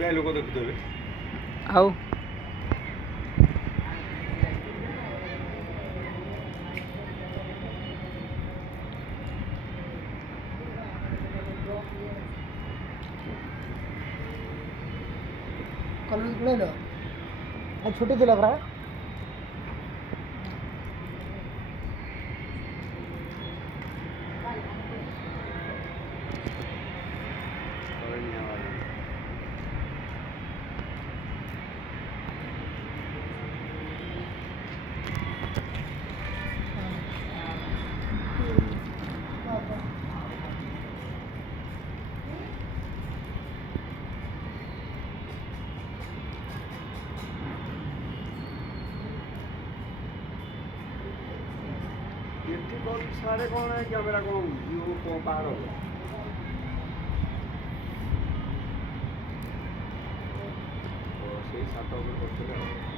ସିପାହୀ ଲୋକ ଦେଖୁଥିବେ। ଆଉ कॉलेज पढ़ेल आज छुट्टी थी परा ଏଠି କ'ଣ ସାଡ଼େ କ'ଣ କ୍ୟାମେରା କ'ଣ ଭିଉ ପାହାଡ଼ ସେଇ ଛାତ ଉପରେ କରୁଥିଲେ ଆଉ